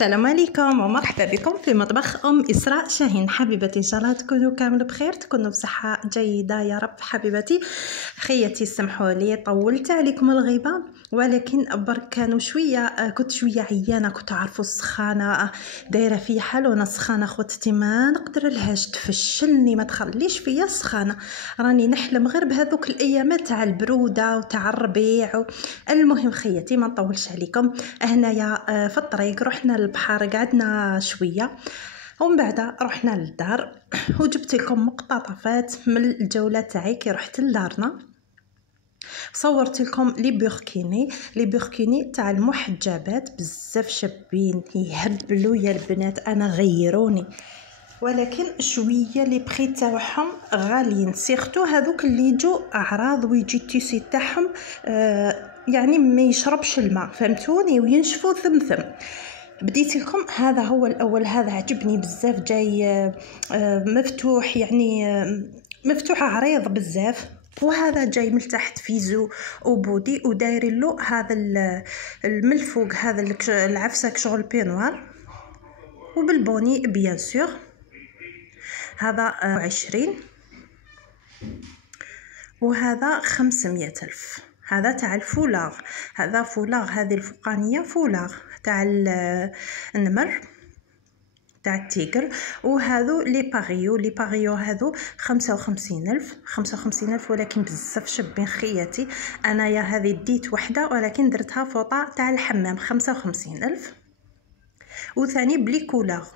السلام عليكم ومرحبا بكم في مطبخ إسراء شاهين. حبيبتي إن شاء الله تكونوا كامل بخير، تكونوا بصحة جيدة يا رب. حبيبتي خياتي سمحوا لي طولت عليكم الغيبة، ولكن برك كانوا شوية كنت شوية عيانة، كنت عارفوا السخانة دايرة في حال وانا سخانة خوتتي ما نقدر لهاش، تفشلني ما تخليش فيا السخانة، راني نحلم غير بهذوك الايامات تاع البرودة وتاع الربيع. المهم خياتي ما نطولش عليكم، هنايا في الطريق رحنا للبحر قعدنا شويه ومن بعد رحنا للدار وجبت لكم مقتطفات من الجوله تاعي كي رحت لدارنا. صورت لكم لي بوركيني تاع المحجبات، بزاف شابين يهبلوا يا البنات، انا غيروني، ولكن شويه لي بري تاعهم غاليين، سيرتو هذوك اللي يجوا اعراض ويجي التيسي تاعهم يعني ما يشربش الماء، فهمتوني، وينشفوا ثمثم. بديت لكم هذا هو الاول، هذا عجبني بزاف، جاي مفتوح، يعني مفتوح عريض بزاف، وهذا جاي من تحت فيزو وبودي ودايرين له هذا الملفوق، هذا العفسه شغل بينوار وبالبوني بيان سور. هذا 20 وهذا 500 ألف. هذا تاع الفولاغ، هذا فولاغ، هذه الفوقانية فولاغ تاع النمر تاع التيجر. وهذو لي باغيو هذو 55 ألف، ولكن بزاف شابين خياتي. انايا هذه ديت وحده ولكن درتها فوطه تاع الحمام 55 ألف، وثاني بلي كولاغ.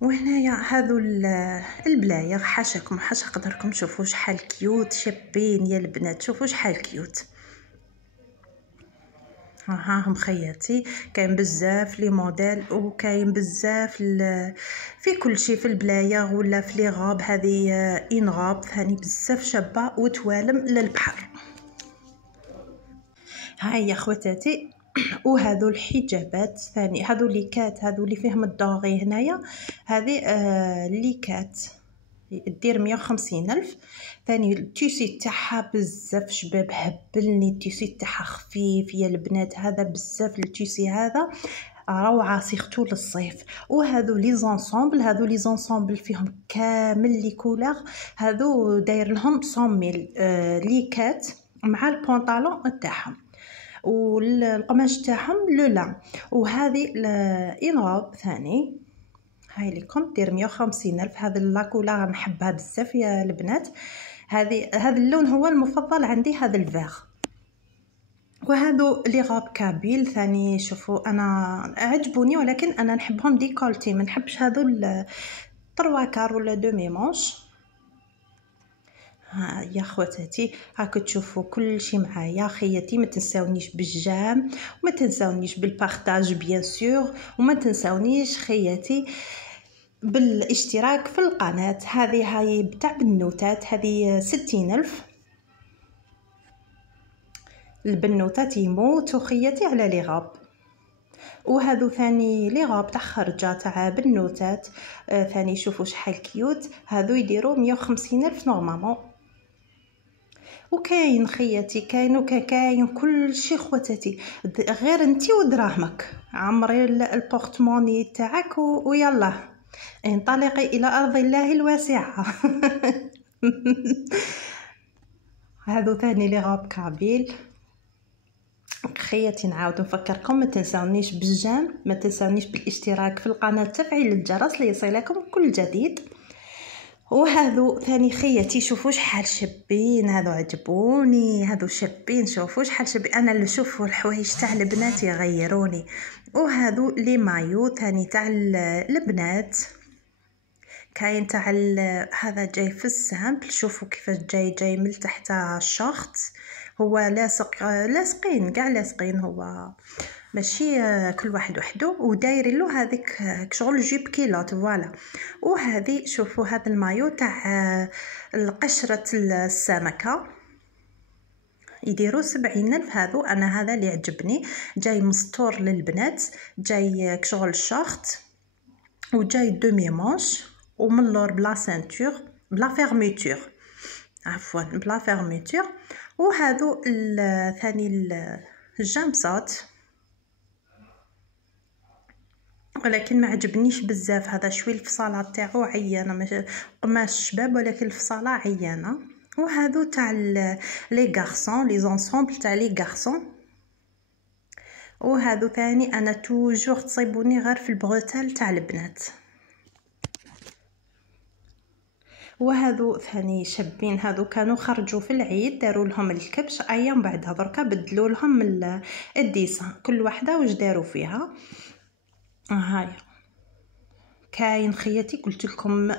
وهنايا هذو البلايغ حاشاكم حاشا قدركم، شوفوا شحال كيوت شابين يا البنات، شوفوا شحال كيوت. ها هم خياتي، كاين بزاف لي موديل وكاين بزاف في كل شيء، في البلايغ ولا في لي غاب. هذه ان غاب ثاني بزاف شابه وتوالم للبحر. هاي يا خواتاتي، وهذو الحجابات ثاني، هذو ليكات، هذو اللي فيهم الدوغي هنايا، هذه ليكات دير 150 ألف. ثاني التيسي تاعها بزاف شباب، هبلني التيسي تاعها خفيف يا البنات، هذا بزاف التيسي هذا روعه سيرتو للصيف. وهذو لي زونسومبل، هذو لي زونسومبل فيهم كامل لي كولور، هذو داير لهم 100 000 ليكات مع البونطالون تاعهم والقماش تاعهم لو لان. وهذه انغوب ثاني، هاي لكم دير 150 ألف. هذا لاكولا نحبها بزاف يا البنات، هذا اللون هو المفضل عندي، هذا الفيغ. وهذو لي غاب كابيل ثاني، شوفوا انا عجبوني، ولكن انا نحبهم ديكولتي، ما نحبش هذو الطرواكار ولا دومي مونش. ها يا خواتاتي هاك تشوفوا كل شيء معايا خياتي. ما تنساونيش بالجام، وما تنساونيش بالبارطاج بيان سور، وما تنساونيش خياتي بالاشتراك في القناة. هذه هاي بتاع بنوتات، هذه 60 ألف. البنوتات يموتوا خياتي على لي غاب. وهذو ثاني لي غاب تاع خرجه تاع بنوتات ثاني، شوفوا شحال كيوت، هذو يديروا 150 ألف نورمالمون. وكاين خياتي كاين كل شيء خواتاتي، غير انتي ودراهمك، عمري البورتموني تاعك ويلا انطلقي الى ارض الله الواسعه. هذو ثاني لي غاب كابيل خياتي. نعاود نفكركم ما تنساونيش بالجام، ما تنساونيش بالاشتراك في القناه، تفعيل الجرس ليصلكم كل جديد. وهذو ثاني خياتي، شوفوا شحال شابين، هذو عجبوني، هذو شابين، شوفوا شحال شابين، انا اللي شوفوا الحوايج تاع البنات يغيروني. وهذو لي مايو ثاني تاع البنات، كاين تاع هذا جاي في السامبل، شوفوا كيفاش جاي من تحت الشورت، هو لاصقين كاع لاصقين، هو ماشي كل واحد وحده، ودايرين له هذيك شغل جيب كيلوت فوالا. وهذه شوفوا هذا المايو تاع قشرة السمكة يديروا 70 ألف. هذو انا هذا اللي عجبني، جاي مستور للبنات، جاي شغل شورت وجاي دومي مونش ومن اللور بلا سانتور بلا فيرميتور، عفوا بلا فيرميتور. وهذو ثاني الجامسات ولكن ما عجبنيش بزاف هذا شوي. الفصاله تاعو عيانه، ماشي قماش شباب ولكن الفصاله عيانه. وهذو تاع لي غارسون، لي زونسومبل تاع لي غارسون. وهذو ثاني انا توجور تصيبوني غير في البروتال تاع البنات. وهذو ثاني شابين، هذو كانوا خرجوا في العيد داروا لهم الكبش، ايام بعدها دركا بدلوا لهم الديسان، كل واحده واش داروا فيها. هاي كاين خياتي، قلت لكم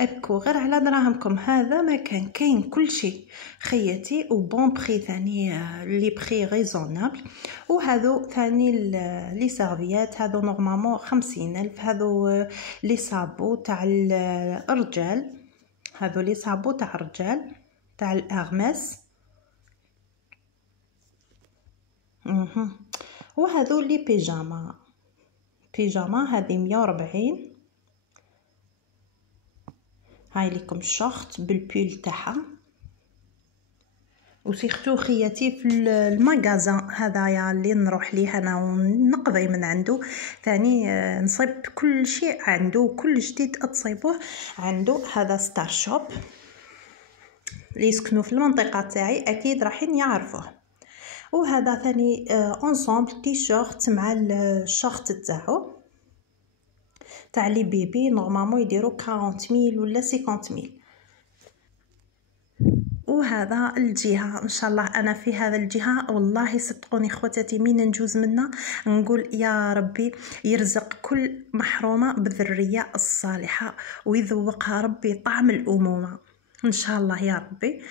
ابكوا غير على دراهمكم، هذا ما كاين كل شيء خياتي، وبون بري ثاني، لي بري ريزونابل. وهذو ثاني لي سيرفيات، هذو نورمالمون 50,000. هذو لي صابو تاع الرجال، هذو لي صابو تاع الرجال تاع الارمس. وهذو لي بيجاما هذه 140. هاي لكم الشورت بالبول تاعها. وسيختو خياتي في المغازان هذايا اللي نروح ليه انا ونقضي من عنده ثاني، نصيب كل شيء عنده، كل جديد تصيبوه عنده. هذا ستار شوب، اللي يسكنوا في المنطقه تاعي اكيد راحين يعرفوه. وهذا ثاني انصامبل تي شورت مع الشورت تاعو تاع لي بيبي، نورمالمون يديروا 40,000 ولا 50,000. وهذا الجهه ان شاء الله انا في هذا الجهه، والله صدقوني خواتاتي مين نجوز منا نقول يا ربي يرزق كل محرومه بالذريه الصالحه، ويذوقها ربي طعم الامومه ان شاء الله يا ربي.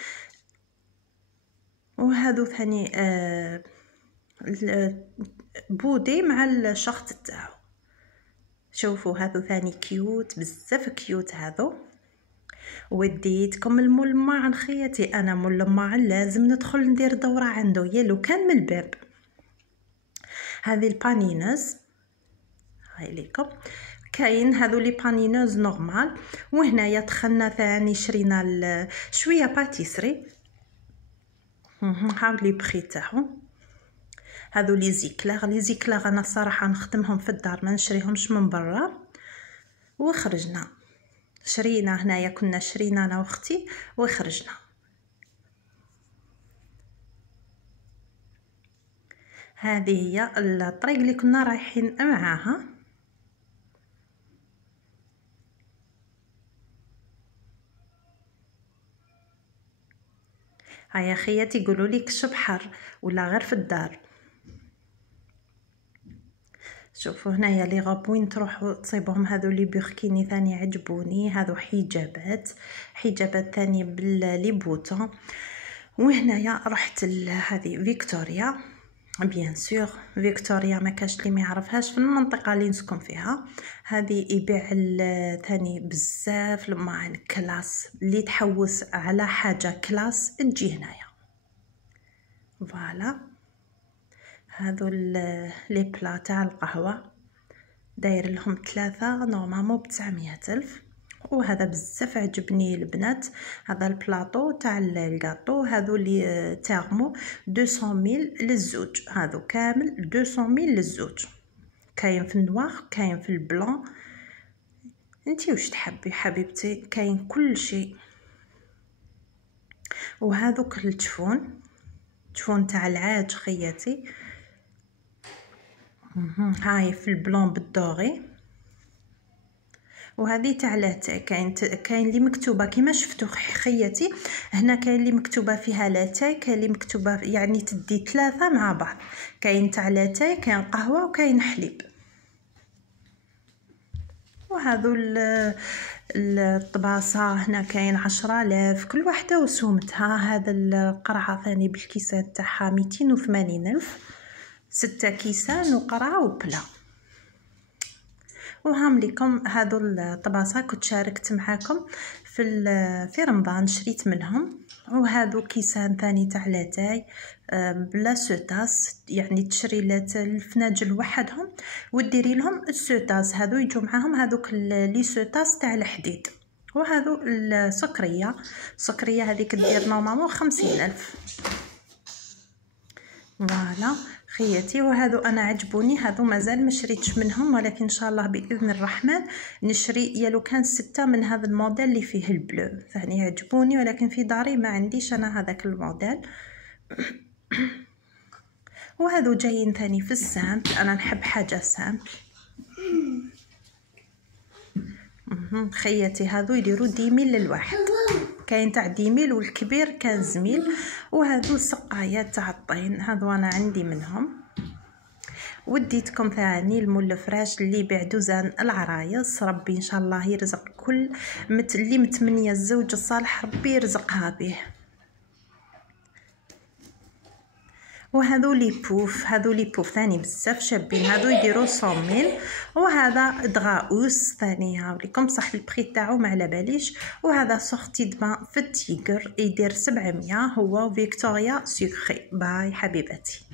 وهذو ثاني بودي مع الشخط تاعو، شوفوا هذو ثاني كيوت بزاف، كيوت هذو. وديتكم الملمع خياتي، انا ملمع لازم ندخل ندير دوره عنده يا لو كان من الباب. هذه البانينوز هاي ليكم، كاين هذو لي بانينوز نورمال. وهنايا دخلنا ثاني شرينا شويه باتيسري، هاو لي بري تاعهم. هذو لي زيكلاغ انا الصراحه نخدمهم في الدار، ما نشريهمش من برا. وخرجنا شرينا هنايا، كنا شرينا انا واختي وخرجنا. هذه هي الطريق اللي كنا رايحين معاها. هيا خياتي يقولوا لي كش بحر ولا غير في الدار. شوفوا هنايا لي غاب وين تروحوا تصيبهم، هذو لي بوركيني ثاني عجبوني، هذو حجابات ثاني باللي بوطون. وهنايا رحت هذه فيكتوريا، بيان سور فيكتوريا ما كاش اللي ما يعرفهاش في المنطقه اللي نسكن فيها. هذه يبيع ثاني بزاف لما كلاس، اللي تحوس على حاجه كلاس تجي هنايا. فوالا هذو لي بلا تاع القهوه داير لهم 3 نورمالمون ب900,000. وهذا بزاف عجبني البنات، هذا البلاطو تاع الكاطو، هذو لي تيرمو 200,000 للزوج، هذو كامل 200,000 للزوج. كاين في النوار كاين في البلون، انتي واش تحبي حبيبتي، كاين كل شيء. وهذوك التفون تاع العاج خياتي، هاي في البلون بالدوري. وهذه تاع لاتاي، كاين اللي مكتوبه كيما شفتوا خياتي هنا، كاين اللي مكتوبه فيها لاتاي، كاين اللي مكتوبه يعني تدي 3 مع بعض، كاين تاع لاتاي، كاين قهوه وكاين حليب. وهذو الطباسه هنا كاين 10,000 كل واحده وسومتها. هذا القرعه ثاني بالكيسان تاعها 280,000، 6 كيسان وقرعه وبلا. وهم لكم هذو الطباسه كنت شاركت معاكم في رمضان شريت منهم. وهذو كيسان ثاني تاع لاتاي بلا سوتاس، يعني تشري الفناجل وحدهم وديري لهم السوتاس، هذو يجوا معاهم هذوك لي سوتاس تاع الحديد. وهذو السكريه هذيك دير نورمالمون 50,000. فوالا خياتي. وهذو انا عجبوني، هذو مازال ما شريتش منهم، ولكن ان شاء الله باذن الرحمن نشري يا لو كان 6 من هذا الموديل اللي فيه البلو، ثاني عجبوني، ولكن في داري ما عنديش انا هذاك الموديل. وهذو جايين ثاني في السامبل، انا نحب حاجه سامبل. خياتي هذو يديروا 10 ميل للواحد، كاين تاع 10 ميل والكبير كان 15 ميل. وهذو سقايات تاع الطين، هذو انا عندي منهم. وديتكم ثاني المول الفراش اللي يبيع دوزان العرايس، ربي ان شاء الله يرزق كل اللي متمنيه الزوج الصالح ربي يرزقها به. وهذو لي بوف، هذو لي بوف ثاني بزاف شابين، هذو يديروا 100 ميل. وهذا دغاوس ثاني هاوليكم صح البري تاعو ما على باليش. وهذا سورتي دبان في التيغر يدير 700، هو فيكتوريا سكري. باي حبيباتي.